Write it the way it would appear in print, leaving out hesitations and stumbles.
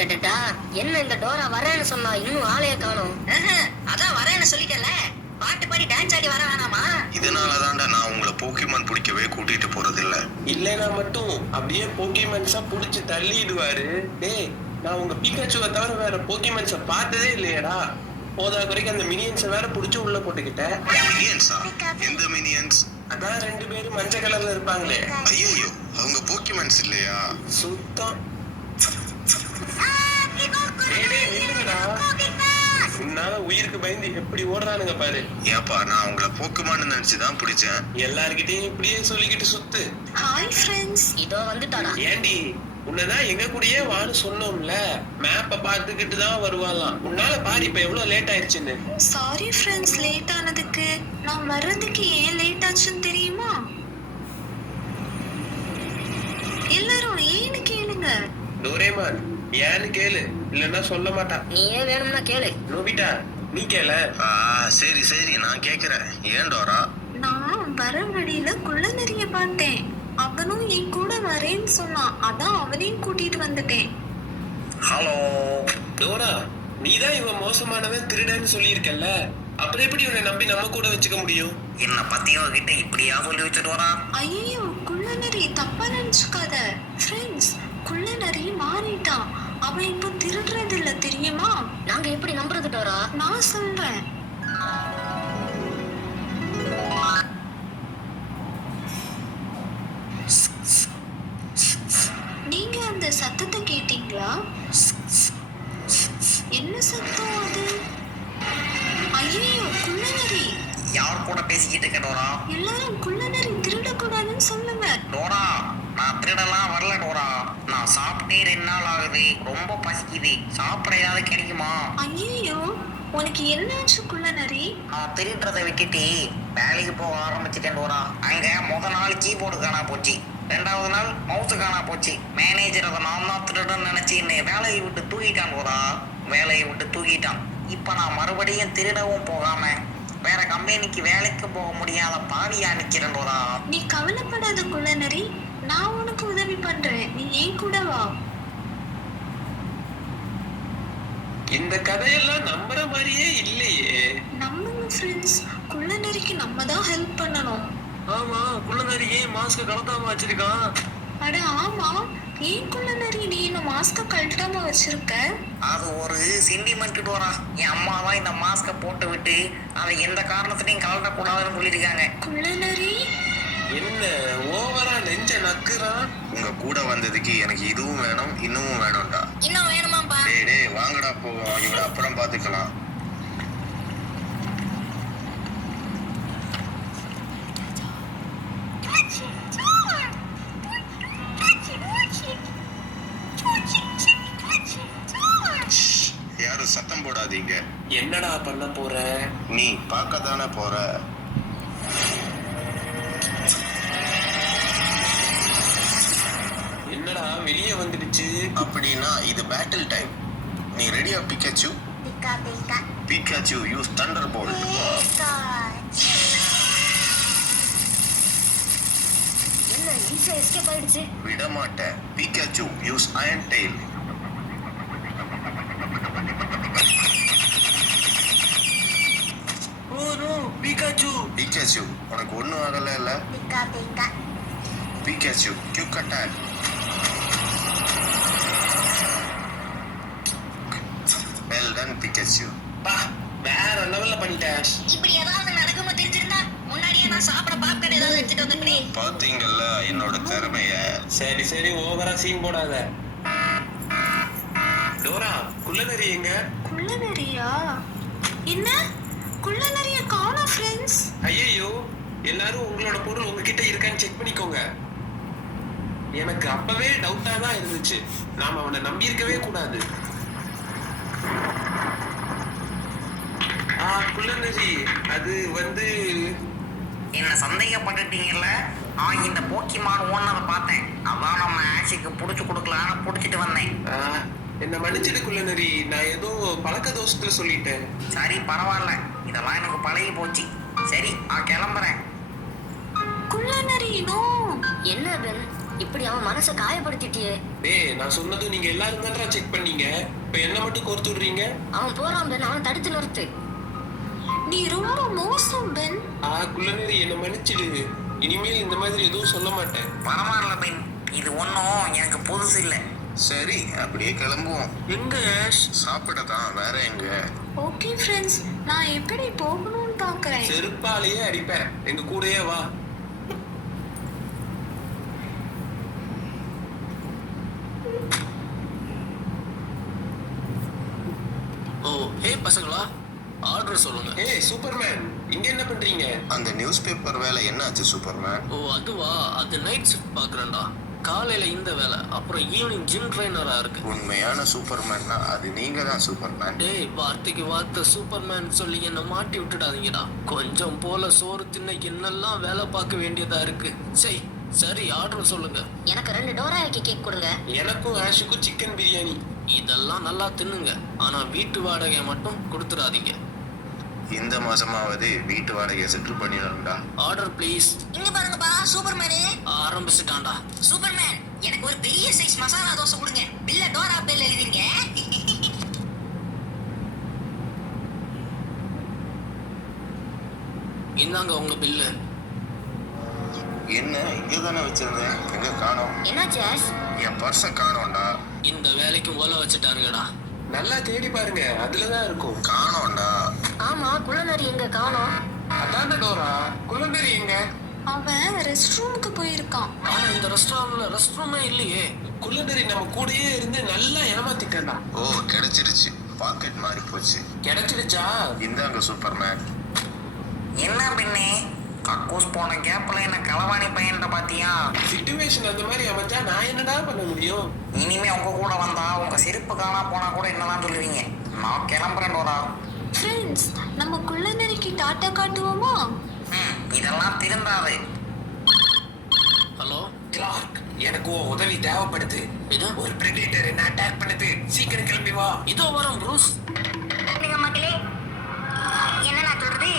அடடடா, என்ன இந்த டோரா வரேன்னு சொன்னா இன்னும் ஆளைய காணோம். அதான் வரேன்னு சொல்லிட்டல, பாட்டு பாடி டான்ஸ் ஆடி வர வேணாமா? இதனாலதான்டா நான் உங்களை போக்கிமான் பிடிக்கவே கூட்டிட்டு போறது இல்ல. இல்லைன்னா மட்டும் அப்படியே போக்கிமான்ஸா புடிச்சு தள்ளிடுவாரு. டேய், நான் உங்க பிகாச்சுவை தவிர வேற போக்கிமான்ஸை பார்த்ததே இல்லையடா. போதா குறைக்கு அந்த மினியன்ஸை வேற புடிச்சு உள்ள போட்டுக்கிட்டேன். மினியன்ஸா? எந்த மினியன்ஸ்? அதான் 2 பேரும் மஞ்சள் கலர்ல இருப்பாங்களே. ஐயோ, அவங்க போக்கிமான்ஸ் இல்லையா? சுத்தம். நில்லுங்கடா, உன்னால உயிருக்கு பயந்து எப்படி ஓடுறானுங்க பாரு. ஏப்பா, நான் உங்களை போக்குமான்னு நினைச்சுதான் பிடிச்சேன். எல்லார்கிட்டயும் இப்படியே சொல்லிக்கிட்டு சுத்து. ஹாய் ஃப்ரெண்ட்ஸ், இதோ வந்துட்டாடா. ஏண்டி, உன்னதான் எங்க கூடயே வான்னு சொன்னோம்ல. மேப்ப பாத்துக்கிட்டு தான் வருவாளாம். உன்னால பாரு இப்ப எவ்வளவு லேட் ஆயிடுச்சுன்னு. சாரி ஃப்ரெண்ட்ஸ், லேட் ஆனதுக்கு. நான் வர்றதுக்கு ஏன் லேட் ஆச்சுன்னு தெரியுமா? எல்லாரும் ஏன்னு கேளுங்க. டோரேமான், ஏன்னு கேளு, இல்லன்னா சொல்ல மாட்டா. நீயே வேணும்னா கேளு. நோபிட்டா, நீ கேள. சரி சரி, நான் கேக்குறேன். ஏன் டோரா? நான் வர வழியில குள்ள நிறைய பார்த்தேன். அவனும் என் கூட வரேன்னு சொன்னான். அதான் அவனையும் கூட்டிட்டு வந்துட்டேன். ஹலோ டோரா, நீதான் இவன் மோசமானவன் திருடன்னு சொல்லியிருக்கல்ல, அப்புறம் எப்படி இவனை நம்பி நம்ம கூட வச்சுக்க முடியும்? என்ன பத்தி கிட்ட இப்படியா சொல்லி வச்சுட்டு வரா? ஐயோ, குள்ள நரி தப்பா நினைச்சுக்காத. ஃப்ரெண்ட்ஸ், குள்ள நரி மாறிட்டான். அவன் இப்போ திருடுறது இல்ல தெரியுமா? நாங்க எப்படி நம்புறது டோரா? நான் சொல்றேன். நீங்க அந்த சத்தத்தை கேட்டீங்களா? என்ன சத்தம் அது? ஐயோ, குள்ளநரி. யார் கூட பேசிக்கிட்டு இருக்க டோரா? எல்லாரும் குள்ளநரி திருடக்கூடாதுன்னு சொல்லுங்க. டோரா, நான் திருடலாம் வரல டோரா. நான் சாப்பிட்டே 2 நாள் ஆகுது. ரொம்ப பசிக்குது. சாப்பிட ஏதாவது கிடைக்குமா? ஐயோ, உனக்கு என்னாச்சு குள்ளநரி? நான் திருடுறதை விட்டுட்டு வேலைக்கு போக ஆரம்பிச்சிட்டேன் டோரா. அங்க முத நாள் கீபோர்டு காணா போச்சு. 2வது நாள் மவுஸ் காணா போச்சு. மேனேஜர் அதை நான் தான் திருடன்னு நினைச்சு என்னை வேலையை விட்டு தூக்கிட்டான் டோரா. வேலையை விட்டு தூக்கிட்டான். இப்ப நான் மறுபடியும் திருடவும் போகாம வேற கம்பெனிக்கு வேலைக்கு போக முடியாத பாவியா நிக்கிறேன் டோரா. நீ கவலைப்படாத குள்ளநரி, நான் உனக்கு உதவி பண்றேன். நீ ஏன் கூட வா. இந்த கதையெல்லாம் நம்புற மாதிரியே இல்லையே. நம்புங்க ஃப்ரெண்ட்ஸ், குள்ளநரிக்கு நம்ம தான் ஹெல்ப் பண்ணணும். ஆமா, குள்ளநரி ஏன் மாஸ்க கலத்தாம வச்சிருக்கான்? அட ஆமா, ஏன் குள்ளநரி நீ இந்த மாஸ்க கழட்டாம வச்சிருக்க? அது ஒரு சென்டிமெண்ட் டோரா. என் அம்மா தான் இந்த மாஸ்க போட்டு விட்டு அதை எந்த காரணத்திலையும் கலட்டக்கூடாதுன்னு சொல்லியிருக்காங்க. குள்ளநரி, என்ன ஓவரா நெஞ்ச நக்குறான்? உங்க கூட வந்ததுக்கு எனக்கு இதுவும் வேணும் இன்னமும் வேணும்டா. இன்னும் வேணுமாப்பா? டேய் வாங்கடா போவோம். இவனை அப்புறம் பாத்துக்கலாம். யாரும் சத்தம் போடாதீங்க. என்னடா பண்ண போற? நீ பார்க்க தானே போற. என்னடா வெளியே வந்துடுச்சு? அப்படின்னா இது பேட்டில் டைம். நீ ரெடியா Pikachu? Pikachu use thunderbolt. என்ன ஈஸியா எஸ்கேப் ஆயிடுச்சு? விட மாட்டேன். Pikachu use iron tail. Pikachu, Pikachu உனக்கு ஒண்ணும் ஆகல இல்ல? Pikachu quick attack. Well done Pikachu. பா, வேற லெவல்ல பண்ணிட்டேன். இப்படி ஏதாவது நடக்குமா தெரிஞ்சிருந்தா முன்னாடியே நான் சாப்பிட பாப்கார்ன் ஏதாவது எடுத்துட்டு வந்துருக்கேன். பாத்தீங்கல்ல என்னோட திறமைய. சரி சரி, ஓவரா சீன் போடாத. டோரா, குள்ளநரி எங்க? குள்ளநரியா? என்ன, குள்ளநரிய காணோம் ஃப்ரெண்ட்ஸ். ஐயோ, எல்லாரும் உங்களோட பொருள் உங்ககிட்ட இருக்கான்னு செக் பண்ணிக்கோங்க. எனக்கு அப்பவே டவுட்டா தான் இருந்துச்சு. நாம அவனை நம்பி இருக்கவே கூடாது. குள்ளநரி, அது வந்து என்ன சந்தேகப்பட்டுட்டீங்கல்ல? இந்த போக்கிமான் ஓனரை பார்த்தேன். அதான் நம்ம ஆஷுக்கு புடிச்சு கொடுக்கலான்னு புடிச்சிட்டு வந்தேன். என்ன மன்னிச்சிடு குள்ளநரி, நான் ஏதோ பழக்க தோஷத்துல சொல்லிட்டேன். சரி பரவாயில்ல, இதெல்லாம் எனக்கு பழகி போச்சு. சரி, நான் கிளம்புறேன். குள்ளநரி, நோ. என்ன பென், இப்படி அவன் மனசை காயப்படுத்திட்டியே. டேய் நான் சொன்னது நீங்க எல்லாரும் தான்டா செக் பண்ணீங்க. இப்ப என்ன மட்டும் கோர்த்து விடுறீங்க? அவன் போறான் பென், அவன் தடுத்து நிறுத்து. நீ ரொம்ப மோசம் பென். குள்ளநேரி என்ன மன்னிச்சிடு. இனிமேல் இந்த மாதிரி எதுவும் சொல்ல மாட்டேன். பரவாயில்ல பென், இது ஒன்றும் எனக்கு புதுசு இல்லை. சரி அப்படியே கிளம்புவோம். எங்க ஆஷ்? சாப்பிட தான், வேற எங்க? ஓகே ஃப்ரெண்ட்ஸ், நான் எப்படி போகணும்னு பார்க்கறேன். செருப்பாலேயே அடிப்பேன். எங்க கூடயே வா. ஓ ஹே பசங்களா, ஆர்டர் சொல்லுங்க. ஏய் சூப்பர்மேன், இங்க என்ன பண்றீங்க? அந்த நியூஸ் பேப்பர் வேலை என்னாச்சு சூப்பர்மேன்? ஓ அதுவா, அது நைட் ஷிஃப்ட் பார்க்குறேன்டா. காலையில இந்த வேலை, அப்புறம் ஈவினிங் ஜிம் ட்ரைனரா இருக்கு. உண்மையான சூப்பர்மேன்னா அது நீங்க தான் சூப்பர்மேன். டேய் வார்த்தைக்கு வார்த்தை சூப்பர்மேன் சொல்லி என்ன மாட்டி விட்டுடாதீங்கடா. கொஞ்சம் போல சோறு தின்ன என்னெல்லாம் வேலை பார்க்க வேண்டியதா இருக்கு. சரி ஆர்டர் சொல்லுங்க. எனக்கு 2 டோராயாக்கி கேக் கொடுங்க. எனக்கும் ஆஷுக்கும் சிக்கன் பிரியாணி. இதெல்லாம் நல்லா தின்னுங்க, ஆனா வீட்டு வாடகை மட்டும் கொடுத்துடாதீங்க. இந்த மாசமாவது வீட்டு வாடகையை செட்டில் பண்ணிடணும்டா. Order please. இங்க பாருங்கப்பா சூப்பர்மேனே. ஆரம்பிச்சுட்டான்டா. சூப்பர்மேன், எனக்கு ஒரு பெரிய சைஸ் மசாலா தோசை கொடுங்க. பில்ல டோரா பேர்ல எழுதிங்க. இந்தாங்க உங்க பில்லு. என்ன இங்க தானே வச்சிருந்தேன், எங்க காணோம்? என்னாச்சு ஆஷ்? என் பர்ஸை காணோம்டா. இந்த வேலைக்கு ஓலை வச்சுட்டானுங்கடா. நல்லா தேடி பாருங்க, அதுலதான் இருக்கும். காணோம்டா. ஆமா, குள்ளநரி எங்க காணோம்? அதான்டா டோரா. குள்ளநரி எங்க? அவன் ரெஸ்ட் ரூமுக்கு போயிருக்கான். ஆனா இந்த ரெஸ்டாரண்ட்ல ரெஸ்ட் ரூமே இல்லையே. குள்ளநரி நம்ம கூடயே இருந்து நல்லா ஏமாத்திட்டா. ஓ கிடைச்சிருச்சு, பாக்கெட் மாறி போச்சு. கிடைச்சிடுச்சா? இந்தாங்க சூப்பர்மேன். என்ன பெண்ணே, கக்கூஸ் போன கேப்பில் என்ன களவாணி பையன்ட்ட பாத்தியா? சிச்சுவேஷன் அந்த மாதிரி அமைஞ்சா நான் என்னடா பண்ண முடியும்? இனிமே உங்க கூட வந்தா உங்க செருப்பு காணா போனா கூட என்னதான் சொல்லுவீங்க. நான் கிளம்புறேன் டோரா. ஃப்ரெண்ட்ஸ், நம்ம குள்ளநரிக்கு டாட்டா காட்டுவோமா? இதெல்லாம் திருந்தாது. ஹலோ கிளார்க், எனக்கு உன் உதவி தேவைப்படுது. இது ஒரு பிரெடிட்டர் என்ன அட்டாக் பண்ணுது. சீக்கிரம் கிளம்பி வா. இதோ வரோம் ப்ரூஸ். மக்களே, என்ன நான் சொல்றது?